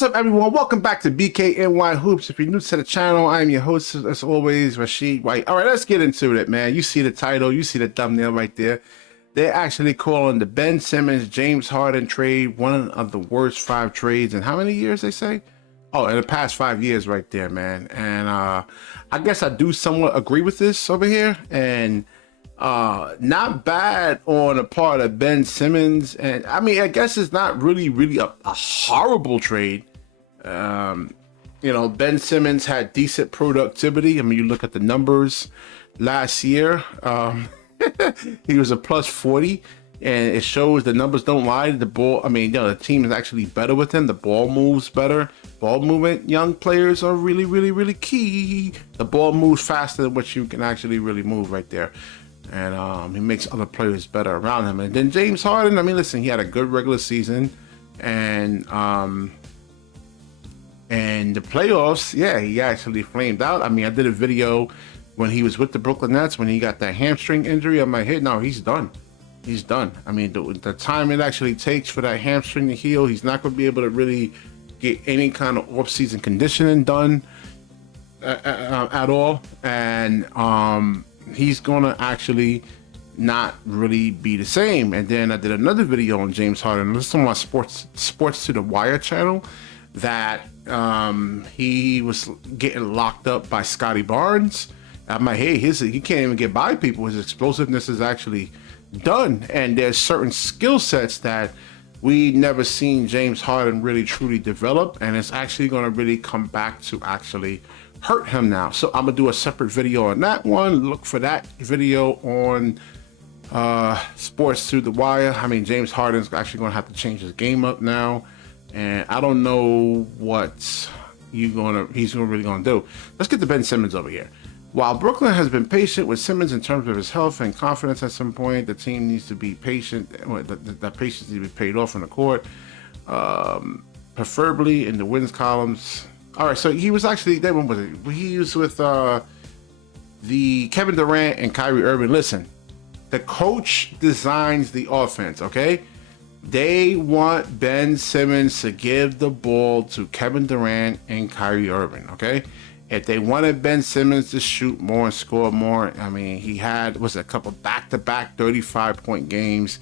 What's up, everyone? Welcome back to BKNY Hoops. If you're new to the channel, I am your host, as always, Rashid White. All right, let's get into it, man. You see the title, you see the thumbnail right there. They're actually calling the Ben Simmons-James Harden trade one of the worst 5 trades in how many years, they say? Oh, in the past 5 years right there, man. And I guess I do somewhat agree with this over here. And not bad on the part of Ben Simmons. And I mean, I guess it's not really a horrible trade. You know, Ben Simmons had decent productivity. I mean, you look at the numbers last year, he was a plus 40, and it shows the numbers don't lie. The ball, I mean, you know, the team is actually better with him. The ball moves better. Ball movement, young players are really key. The ball moves faster than what you can actually really move right there. And he makes other players better around him. And then James Harden, I mean, listen, he had a good regular season, and the playoffs, yeah, he actually flamed out. I mean, I did a video when he was with the Brooklyn Nets, when he got that hamstring injury on my head. No, he's done. He's done. I mean, the time it actually takes for that hamstring to heal, he's not going to be able to really get any kind of off-season conditioning done at all. And he's going to actually not really be the same. And then I did another video on James Harden. This is on my Sports to the Wire channel, that he was getting locked up by Scotty Barnes. I'm like, hey, he can't even get by people. His explosiveness is actually done. And there's certain skill sets that we never seen James Harden really truly develop, and it's actually going to really come back to actually hurt him now. So I'm gonna do a separate video on that one. Look for that video on Sports Through the Wire. I mean, James Harden's actually gonna have to change his game up now, and I don't know what he's really gonna do. Let's get to Ben Simmons over here. While Brooklyn has been patient with Simmons in terms of his health and confidence, at some point the team needs to be patient. That patience needs to be paid off on the court, preferably in the wins columns. All right, so he was actually, that one was it. He was with the Kevin Durant and Kyrie Irving. Listen, the coach designs the offense, okay? They want Ben Simmons to give the ball to Kevin Durant and Kyrie Irving, okay? If they wanted Ben Simmons to shoot more and score more, I mean, he had, a couple back-to-back 35-point games.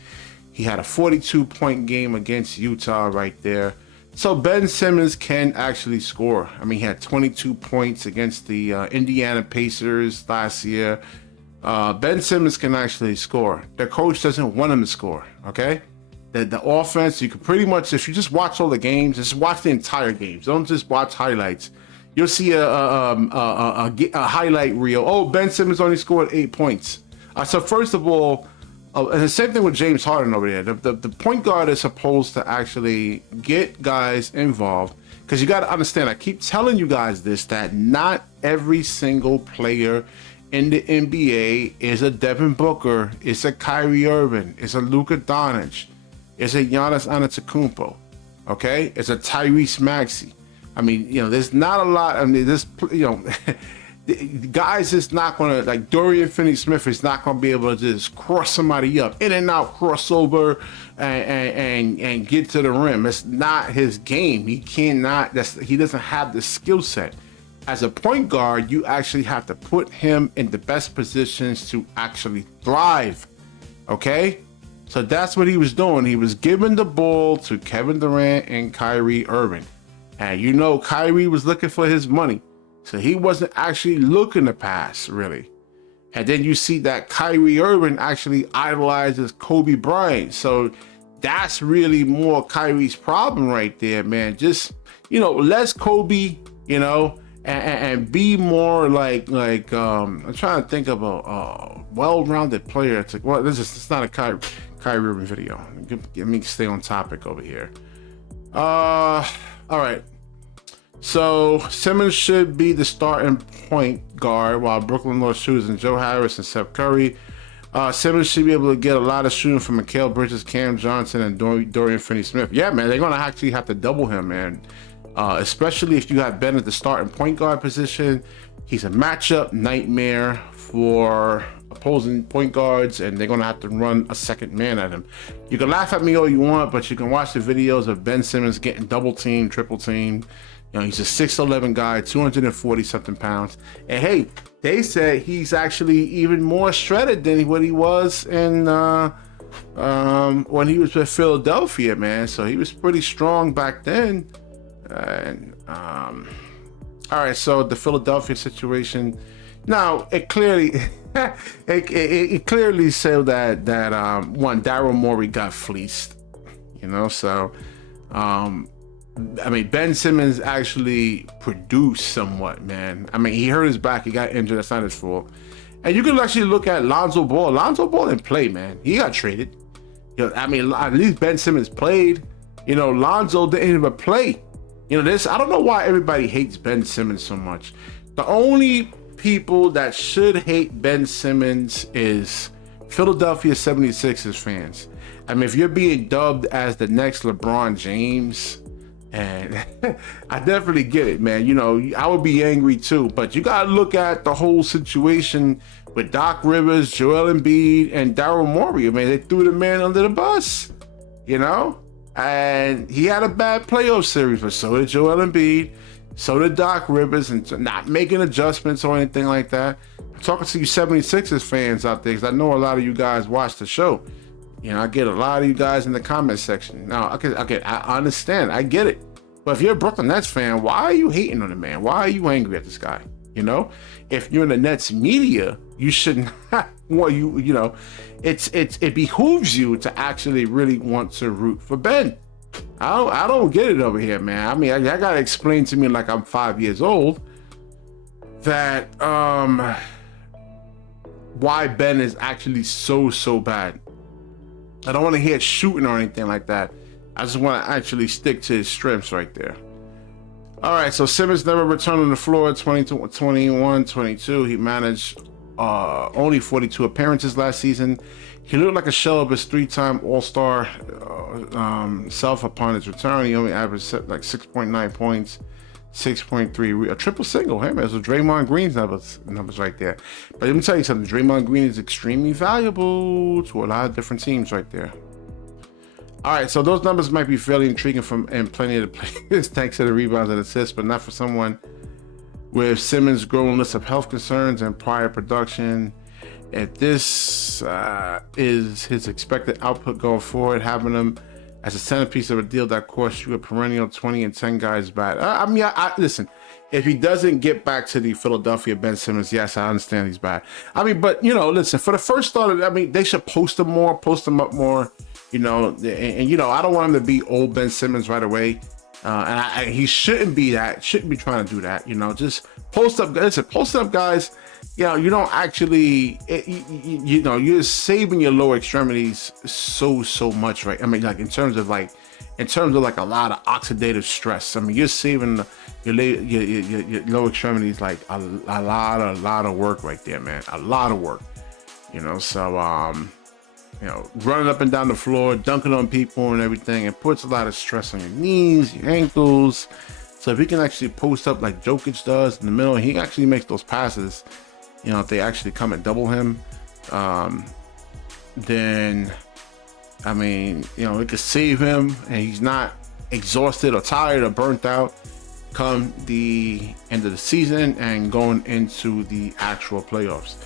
He had a 42-point game against Utah right there. So Ben Simmons can actually score. I mean, he had 22 points against the Indiana Pacers last year. Ben Simmons can actually score. The coach doesn't want him to score, okay? The offense, you can pretty much, if you just watch all the games, just watch the entire games. Don't just watch highlights. You'll see a highlight reel. Oh, Ben Simmons only scored 8 points. So first of all, and the same thing with James Harden over there. The point guard is supposed to actually get guys involved, because you got to understand, I keep telling you guys this, that not every single player in the NBA is a Devin Booker, it's a Kyrie Irving, it's a Luka Doncic, it's a Giannis Antetokounmpo, okay? It's a Tyrese Maxey. I mean, you know, there's not a lot. I mean, this, you know, guys is not going to, like Dorian Finney-Smith is not going to be able to just cross somebody up, in and out, crossover, and get to the rim. It's not his game. He cannot, he doesn't have the skill set. As a point guard, you actually have to put him in the best positions to actually thrive, okay? So that's what he was doing. He was giving the ball to Kevin Durant and Kyrie Irving. And you know, Kyrie was looking for his money, so he wasn't actually looking to pass, really. And then you see that Kyrie Irving actually idolizes Kobe Bryant. So that's really more Kyrie's problem right there, man. Just, you know, less Kobe, you know, and be more like I'm trying to think of a well-rounded player. It's like, well, it's not a Kyrie Irving video. Let me stay on topic over here. All right, so Simmons should be the starting point guard while Brooklyn lost shooters and Joe Harris and Seth Curry. Simmons should be able to get a lot of shooting from Mikal Bridges, Cam Johnson, and Dorian Finney-Smith. Yeah, man, they're going to actually have to double him, man. Especially if you have Ben at the starting point guard position. He's a matchup nightmare for opposing point guards, and they're going to have to run a second man at him. You can laugh at me all you want, but you can watch the videos of Ben Simmons getting double teamed, triple teamed. He's a 6'11" guy, 240 something pounds. And hey, they said he's actually even more shredded than what he was in when he was with Philadelphia, man. So he was pretty strong back then. And all right, so the Philadelphia situation. Now it clearly it clearly showed that one, Daryl Morey got fleeced. So I mean, Ben Simmons actually produced somewhat, man. I mean, he hurt his back, he got injured, that's not his fault. And you can actually look at Lonzo Ball. Lonzo Ball didn't play, man. He got traded. I mean, at least Ben Simmons played. Lonzo didn't even play. I don't know why everybody hates Ben Simmons so much. The only people that should hate Ben Simmons is Philadelphia 76ers fans. I mean, if you're being dubbed as the next LeBron James, and I definitely get it, man. I would be angry too, but you gotta look at the whole situation with Doc Rivers, Joel Embiid, and Daryl Morey. I mean, they threw the man under the bus, and he had a bad playoff series, but so did Joel Embiid. So did Doc Rivers, and not making adjustments or anything like that. I'm talking to you 76ers fans out there, because I know a lot of you guys watch the show. I get a lot of you guys in the comment section. Now, okay, I understand. I get it. But if you're a Brooklyn Nets fan, why are you hating on the man? Why are you angry at this guy? If you're in the Nets media, you shouldn't. It behooves you to actually really want to root for Ben. I don't get it over here, man. I mean, I gotta explain to me like I'm 5 years old that why Ben is actually so bad. I don't want to hear shooting or anything like that. I just want to actually stick to his strengths right there. All right, so Simmons never returned on the floor 21-22. He managed only 42 appearances last season. He looked like a shell of his three-time All-Star self upon his return. He only averaged like 6.9 points, 6.3, a triple single. Hey, man, so Draymond Green's numbers right there. But let me tell you something. Draymond Green is extremely valuable to a lot of different teams right there. All right, so those numbers might be fairly intriguing and plenty of the players, thanks to the rebounds and assists, but not for someone with Simmons' growing list of health concerns and prior production. If this is his expected output going forward, having him as a centerpiece of a deal that costs you a perennial 20-10 guy is bad. Listen, if he doesn't get back to the Philadelphia Ben Simmons, yes, I understand he's bad. I mean, but listen, for the first start, I mean, they should post him up more. I don't want him to be old Ben Simmons right away. And he shouldn't be trying to do that. Just post up. Listen, post up, guys. You don't actually, you're saving your lower extremities so much, right? I mean, like in terms of like a lot of oxidative stress. I mean, you're saving your lower extremities like a lot of work right there, man. A lot of work. Running up and down the floor, dunking on people and everything, it puts a lot of stress on your knees, your ankles. So if he can actually post up like Jokic does in the middle, he actually makes those passes. If they actually come and double him, then I mean, it could save him, and he's not exhausted or tired or burnt out come the end of the season and going into the actual playoffs.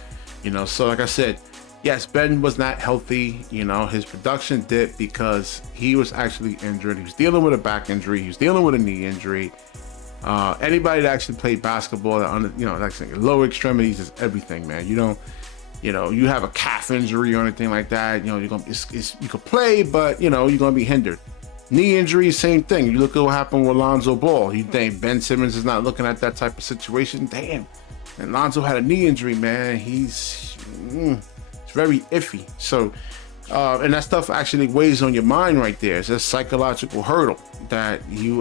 So like I said, yes, Ben was not healthy. His production dipped because he was actually injured. He was dealing with a back injury. He was dealing with a knee injury. Anybody that actually played basketball, like lower extremities is everything, man. You have a calf injury or anything like that. You could play, but you're gonna be hindered. Knee injury, same thing. You look at what happened with Lonzo Ball. You think Ben Simmons is not looking at that type of situation? Damn. And Lonzo had a knee injury, man. It's very iffy. So, and that stuff actually weighs on your mind right there. It's a psychological hurdle that he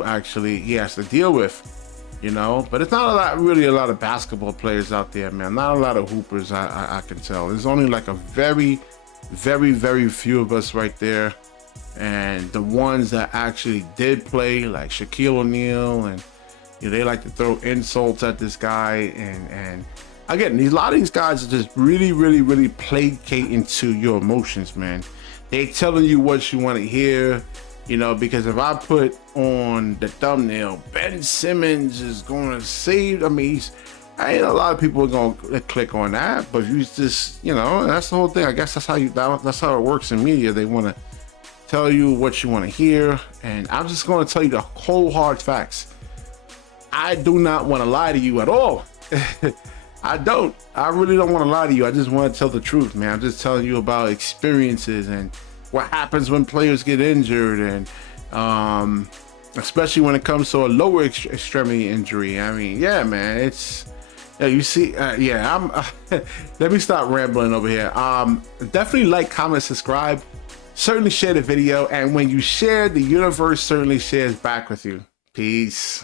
has to deal with, but it's not really a lot of basketball players out there, man. Not a lot of hoopers, I can tell. There's only like a very, very, very few of us right there. And the ones that actually did play, like Shaquille O'Neal, and they like to throw insults at this guy, and again, a lot of these guys are just really placating to your emotions, man. They telling you what you want to hear, you know, because if I put on the thumbnail, Ben Simmons is going to save, I mean, ain't a lot of people are going to click on that, but if you just, you know, that's the whole thing. I guess that's how it works in media. They want to tell you what you want to hear, and I'm just going to tell you the cold hard facts. I do not want to lie to you at all. I don't. I really don't want to lie to you. I just want to tell the truth, man. I'm just telling you about experiences and what happens when players get injured, and especially when it comes to a lower extremity injury. I mean, yeah, man, it's, yeah, you see, yeah, let me stop rambling over here. Definitely like, comment, subscribe, certainly share the video, and when you share, the universe certainly shares back with you. Peace.